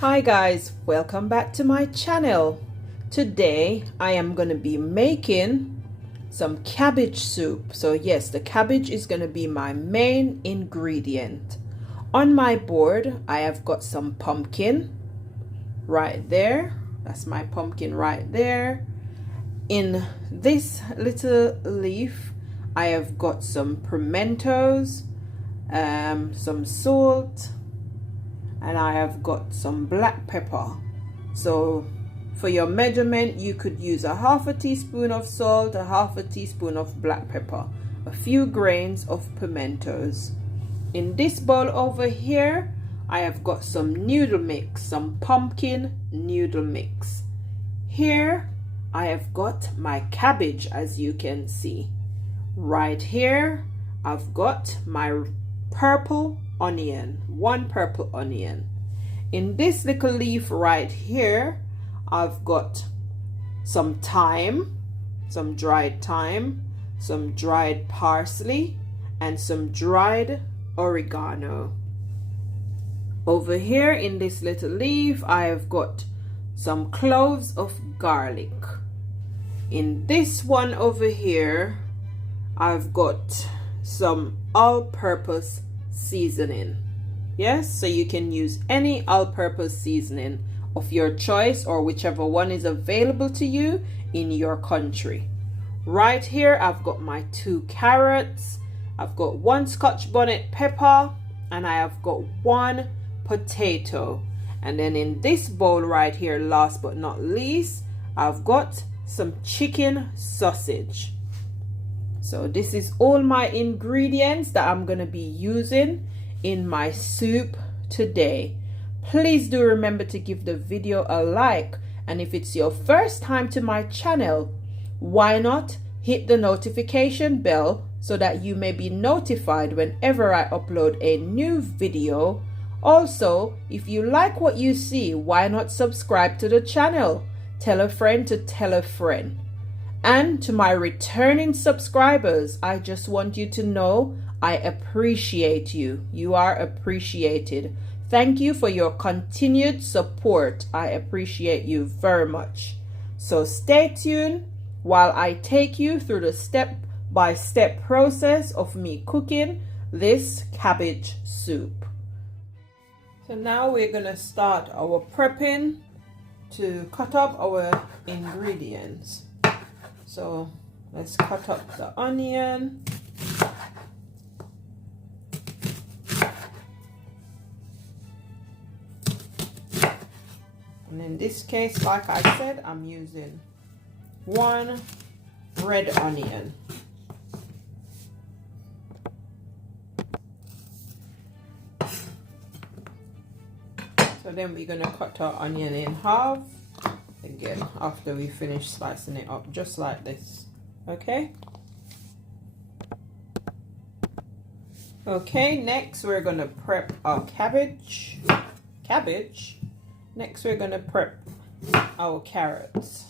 Hi guys, welcome back to my channel. Today I am going to be making some cabbage soup. So yes, the cabbage is going to be my main ingredient. On my board I have got some pumpkin right there. That's my pumpkin right there. In this little leaf I have got some pimentos, some salt, and I have got some black pepper. So for your measurement, you could use a half a teaspoon of salt, a half a teaspoon of black pepper, a few grains of pimentos. In this bowl over here, I have got some noodle mix, some pumpkin noodle mix. Here, I have got my cabbage, as you can see. Right here, I've got my purple onion, one purple onion. In this little leaf right here, I've got some thyme, some dried thyme, some dried parsley, and some dried oregano. Over here in this little leaf, I have got some cloves of garlic. In this one over here, I've got some all-purpose seasoning. Yes, so you can use any all-purpose seasoning of your choice or whichever one is available to you in your country. Right here I've got my 2 carrots, I've got 1 Scotch bonnet pepper, and I have got 1 potato. And then in this bowl right here, last but not least, I've got some chicken sausage. So this is all my ingredients that I'm going to be using in my soup today. Please do remember to give the video a like, and if it's your first time to my channel, why not hit the notification bell so that you may be notified whenever I upload a new video. Also, if you like what you see, why not subscribe to the channel? Tell a friend to tell a friend. And to my returning subscribers, I just want you to know I appreciate you. You are appreciated. Thank you for your continued support. I appreciate you very much. So stay tuned while I take you through the step-by-step process of me cooking this cabbage soup. So now we're going to start our prepping to cut up our ingredients. So let's cut up the onion. And in this case, like I said, I'm using 1 red onion. So then we're going to cut our onion in half. Again, after we finish slicing it up, just like this. Okay, next we're gonna prep our cabbage. Next we're gonna prep our carrots.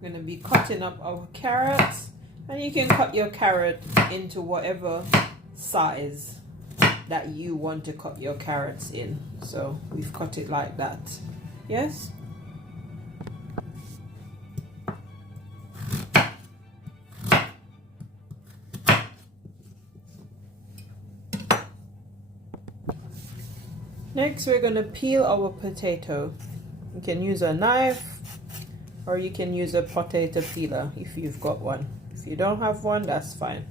Going to be cutting up our carrots, and you can cut your carrot into whatever size that you want to cut your carrots in. So we've cut it like that. Yes. Next we're going to peel our potato. You can use a knife, or you can use a potato peeler if you've got one. If you don't have one, that's fine.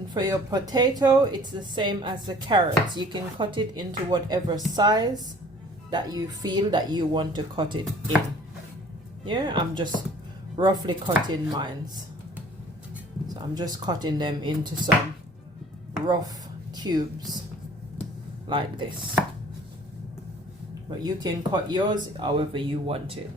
And for your potato, it's the same as the carrots. You can cut it into whatever size that you feel that you want to cut it in. Yeah, I'm just roughly cutting mine. So I'm just cutting them into some rough cubes like this. But you can cut yours however you want it.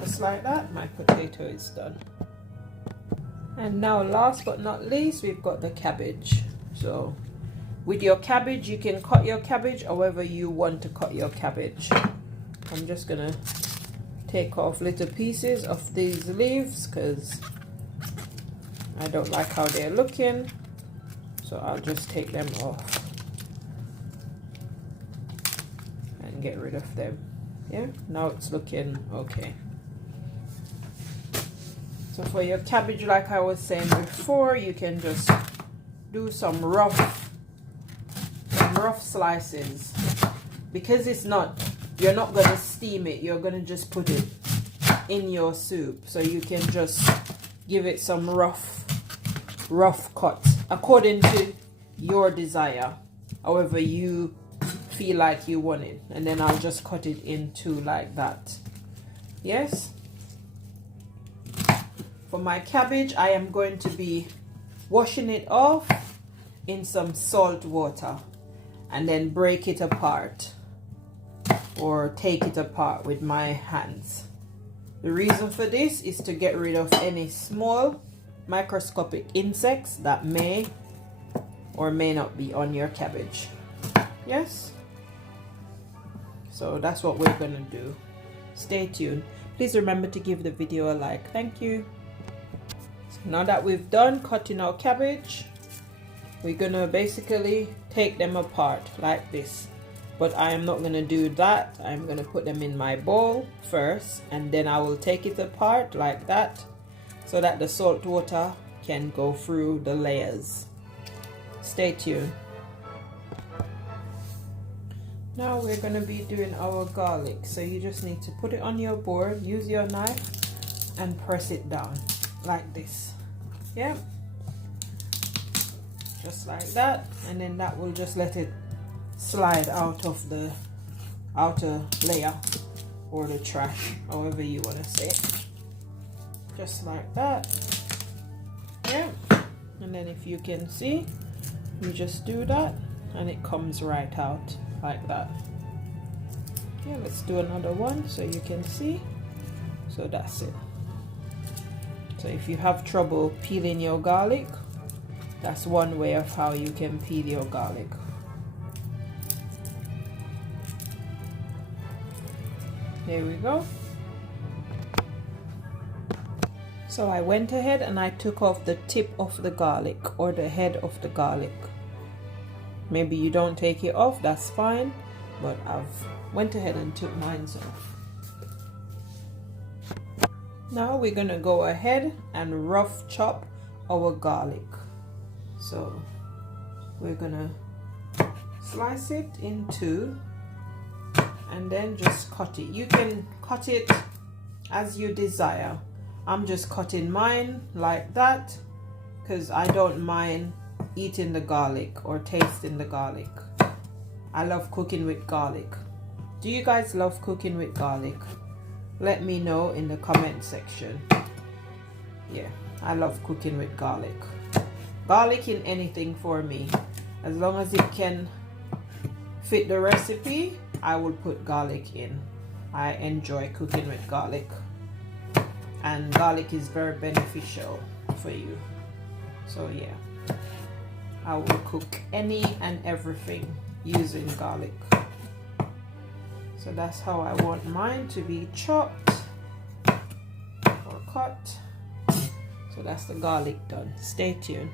Just like that, my potato is done. And now last but not least, we've got the cabbage. So with your cabbage, you can cut your cabbage however you want to cut your cabbage. I'm just gonna take off little pieces of these leaves because I don't like how they're looking. So I'll just take them off and get rid of them. Yeah, now it's looking okay. So for your cabbage, like I was saying before, you can just do some rough slices. Because it's not, you're not going to steam it, you're going to just put it in your soup. So you can just give it some rough cut according to your desire, however you feel like you want it. And then I'll just cut it in two like that. Yes. For my cabbage, I am going to be washing it off in some salt water and then break it apart or take it apart with my hands. The reason for this is to get rid of any small microscopic insects that may or may not be on your cabbage. Yes? So that's what we're going to do. Stay tuned. Please remember to give the video a like. Thank you. Now that we've done cutting our cabbage, we're gonna basically take them apart like this. But I am not gonna do that. I'm gonna put them in my bowl first, and then I will take it apart like that so that the salt water can go through the layers. Stay tuned. Now we're gonna be doing our garlic. So you just need to put it on your board, use your knife and press it down like this. Yeah, just like that, and then that will just let it slide out of the outer layer or the trash, however you want to say it. Just like that. Yeah, and then if you can see, you just do that and it comes right out like that. Yeah, let's do another one so you can see. So that's it. So if you have trouble peeling your garlic, that's one way of how you can peel your garlic. There we go. So I went ahead and I took off the tip of the garlic or the head of the garlic. Maybe you don't take it off, that's fine, but I've went ahead and took mine off. Now we're gonna go ahead and rough chop our garlic. So we're gonna slice it in two and then just cut it. You can cut it as you desire. I'm just cutting mine like that because I don't mind eating the garlic or tasting the garlic. I love cooking with garlic. Do you guys love cooking with garlic? Let me know in the comment section. Yeah, I love cooking with garlic. Garlic in anything for me. As long as it can fit the recipe, I will put garlic in. I enjoy cooking with garlic. And garlic is very beneficial for you. So yeah, I will cook any and everything using garlic. So that's how I want mine to be chopped or cut. So that's the garlic done. Stay tuned.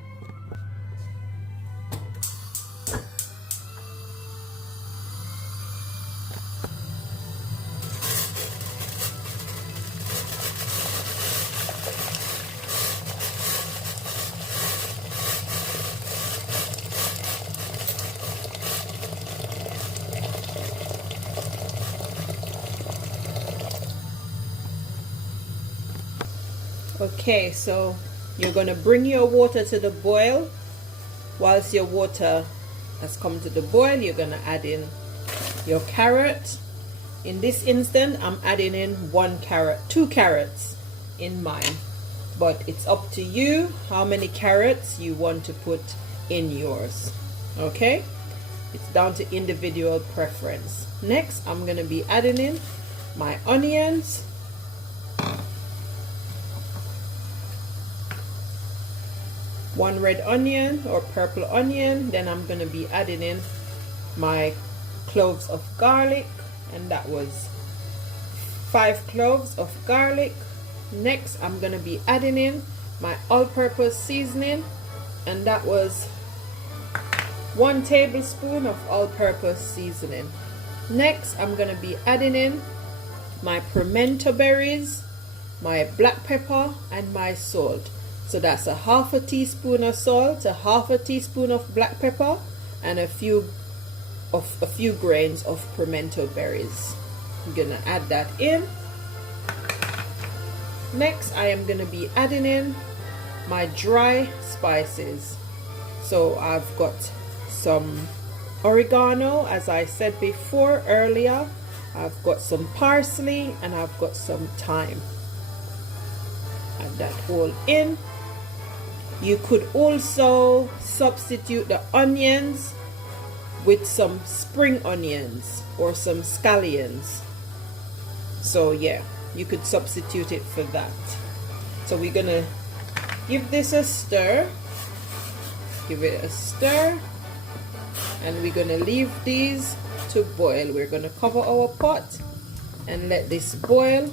Okay, so you're going to bring your water to the boil. Whilst your water has come to the boil, you're going to add in your carrot. In this instant, I'm adding in 2 carrots in mine, but it's up to you how many carrots you want to put in yours. Okay, it's down to individual preference. Next, I'm going to be adding in my onions. One red onion or purple onion. Then I'm going to be adding in my cloves of garlic, and that was 5 cloves of garlic. Next, I'm going to be adding in my all-purpose seasoning, and that was 1 tablespoon of all-purpose seasoning. Next, I'm going to be adding in my pimento berries, my black pepper, and my salt. So that's a 1/2 teaspoon of salt, a 1/2 teaspoon of black pepper, and a few grains of pimento berries. I'm gonna add that in. Next, I am gonna be adding in my dry spices. So I've got some oregano, as I said before earlier. I've got some parsley, and I've got some thyme. Add that all in. You could also substitute the onions with some spring onions or some scallions. So yeah, you could substitute it for that. So we're gonna give this a stir. Give it a stir, and we're gonna leave these to boil. We're gonna cover our pot and let this boil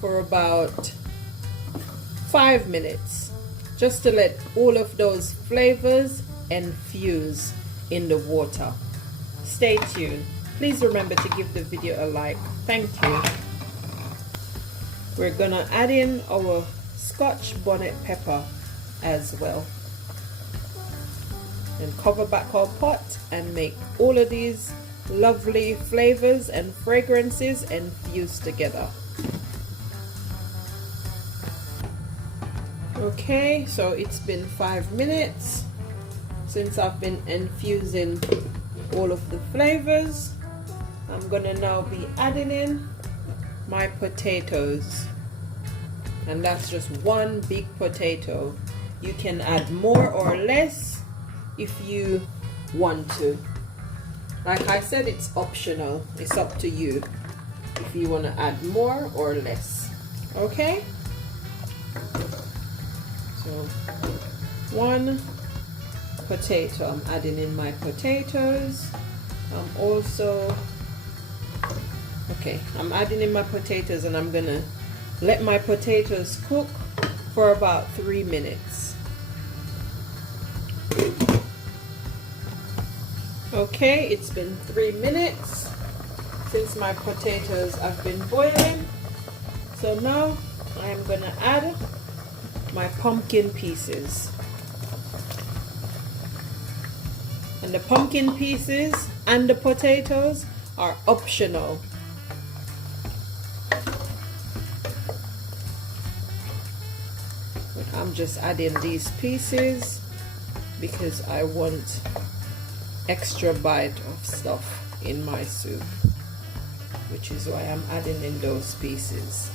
for about 5 minutes, just to let all of those flavors infuse in the water. Stay tuned. Please remember to give the video a like. Thank you. We're gonna add in our Scotch bonnet pepper as well, and cover back our pot and make all of these lovely flavors and fragrances infuse together. Okay, so it's been 5 minutes since I've been infusing all of the flavors. I'm gonna now be adding in my potatoes, and that's just 1 big potato. You can add more or less if you want to. Like I said, it's optional. It's up to you if you want to add more or less. Okay, so 1 potato. I'm adding in my potatoes. I'm adding in my potatoes, and I'm gonna let my potatoes cook for about 3 minutes. Okay, it's been 3 minutes since my potatoes have been boiling. So now I am gonna add my pumpkin pieces. And the pumpkin pieces and the potatoes are optional. I'm just adding these pieces because I want extra bite of stuff in my soup, which is why I'm adding in those pieces.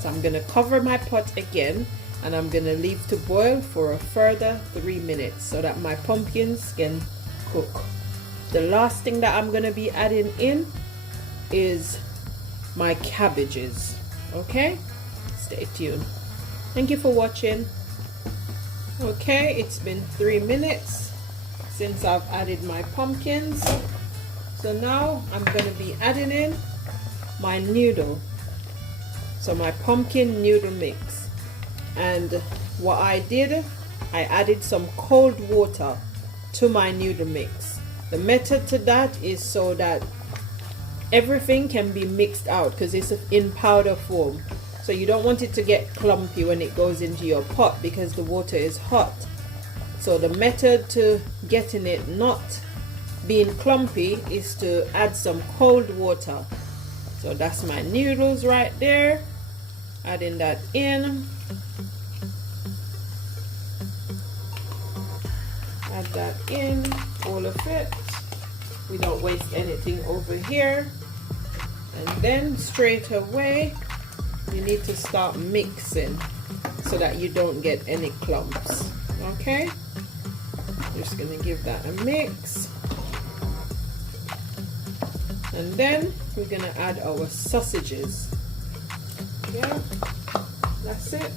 So I'm going to cover my pot again, and I'm going to leave to boil for a further 3 minutes so that my pumpkins can cook. The last thing that I'm going to be adding in is my cabbages. Okay, stay tuned. Thank you for watching. Okay, it's been 3 minutes since I've added my pumpkins. So now I'm going to be adding in my noodle. So my pumpkin noodle mix. And what I did, I added some cold water to my noodle mix. The method to that is so that everything can be mixed out, because it's in powder form. So you don't want it to get clumpy when it goes into your pot because the water is hot. So the method to getting it not being clumpy is to add some cold water. So that's my noodles right there. Adding that in. Add that in, all of it. We don't waste anything over here. And then straight away, you need to start mixing so that you don't get any clumps. Okay? Just gonna give that a mix. And then we're gonna add our sausages. Yeah, that's it.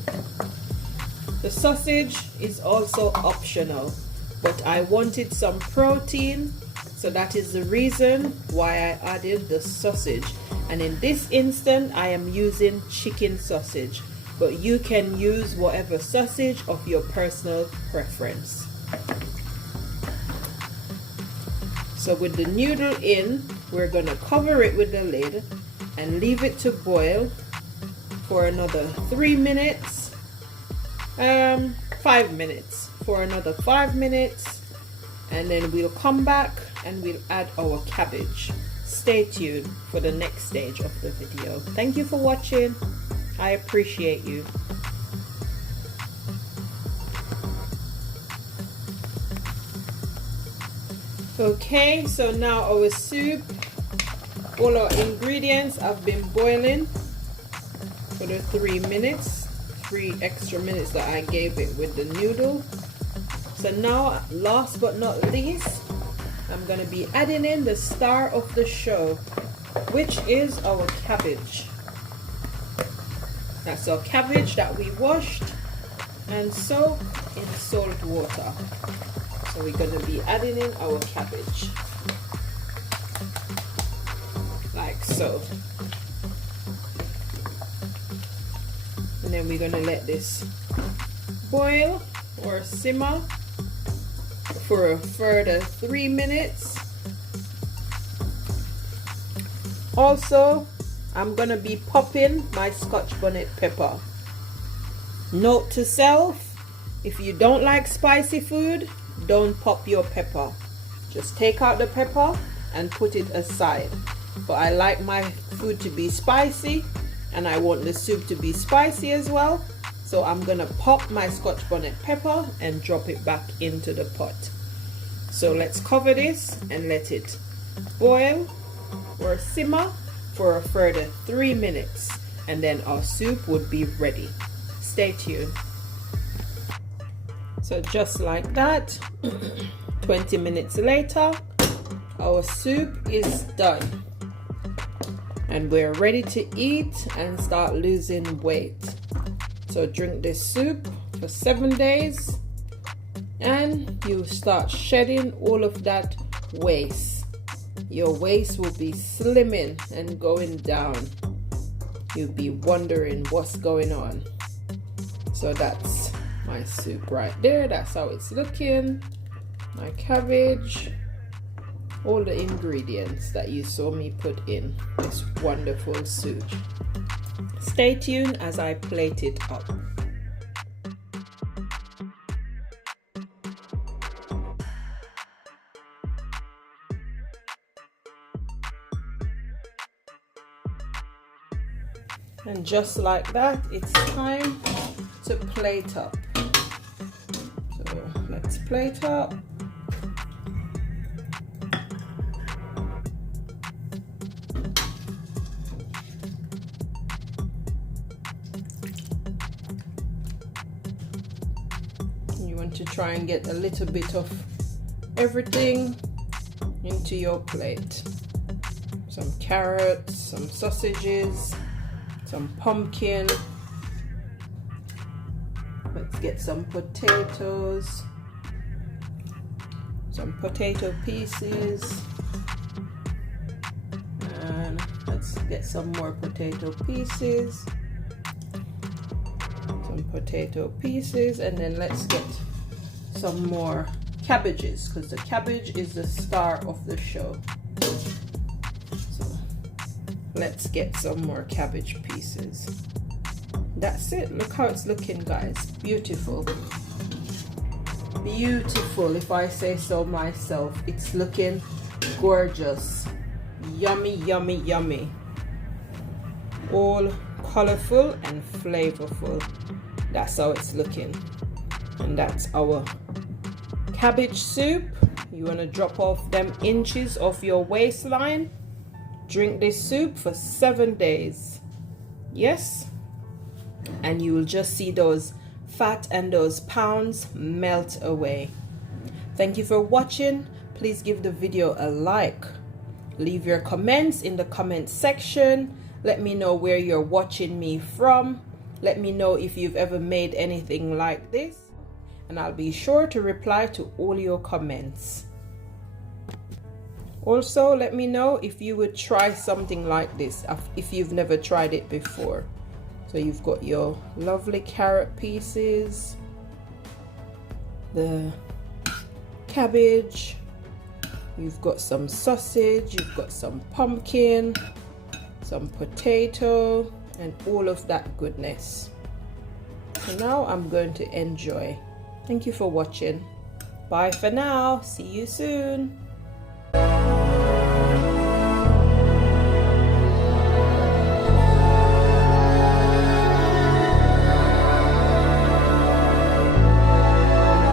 The sausage is also optional, but I wanted some protein, so that is the reason why I added the sausage. And in this instant, I am using chicken sausage, but you can use whatever sausage of your personal preference. So with the noodle in, we're gonna cover it with the lid and leave it to boil for another 3 minutes, 5 minutes, for another 5 minutes, and then we'll come back and we'll add our cabbage. Stay tuned for the next stage of the video. Thank you for watching. I appreciate you. Okay, so now our soup, all our ingredients have been boiling for the 3 minutes, 3 extra minutes that I gave it with the noodle. So now, last but not least, I'm going to be adding in the star of the show, which is our cabbage. That's our cabbage that we washed and soaked in salt water. So we're going to be adding in our cabbage, like so. And then we're going to let this boil or simmer for a further 3 minutes. Also, I'm going to be popping my Scotch bonnet pepper. Note to self, if you don't like spicy food, don't pop your pepper. Just take out the pepper and put it aside. But I like my food to be spicy, and I want the soup to be spicy as well. So I'm gonna pop my Scotch bonnet pepper and drop it back into the pot. So let's cover this and let it boil or simmer for a further 3 minutes, and then our soup would be ready. Stay tuned. So just like that, 20 minutes later, our soup is done. And we're ready to eat and start losing weight. So drink this soup for 7 days and you start shedding all of that waste. Your waist will be slimming and going down. You'll be wondering what's going on. So that's my soup right there. That's how it's looking. My cabbage, all the ingredients that you saw me put in this wonderful soup. Stay tuned as I plate it up. And just like that, it's time to plate up. So let's plate up. You want to try and get a little bit of everything into your plate. Some carrots, some sausages, some pumpkin. Let's get some potatoes, some potato pieces, and let's get some more potato pieces, some potato pieces, and then let's get some more cabbages, because the cabbage is the star of the show. Let's get some more cabbage pieces. That's it. Look how it's looking, guys. Beautiful. Beautiful, if I say so myself. It's looking gorgeous. Yummy, yummy, yummy. All colorful and flavorful. That's how it's looking. And that's our cabbage soup. You want to drop off them inches off your waistline. Drink this soup for 7 days. Yes, and you will just see those fat and those pounds melt away. Thank you for watching. Please give the video a like. Leave your comments in the comment section. Let me know where you're watching me from. Let me know if you've ever made anything like this, and I'll be sure to reply to all your comments. Also, let me know if you would try something like this, if you've never tried it before. So you've got your lovely carrot pieces, the cabbage, you've got some sausage, you've got some pumpkin, some potato, and all of that goodness. So now I'm going to enjoy. Thank you for watching. Bye for now. See you soon.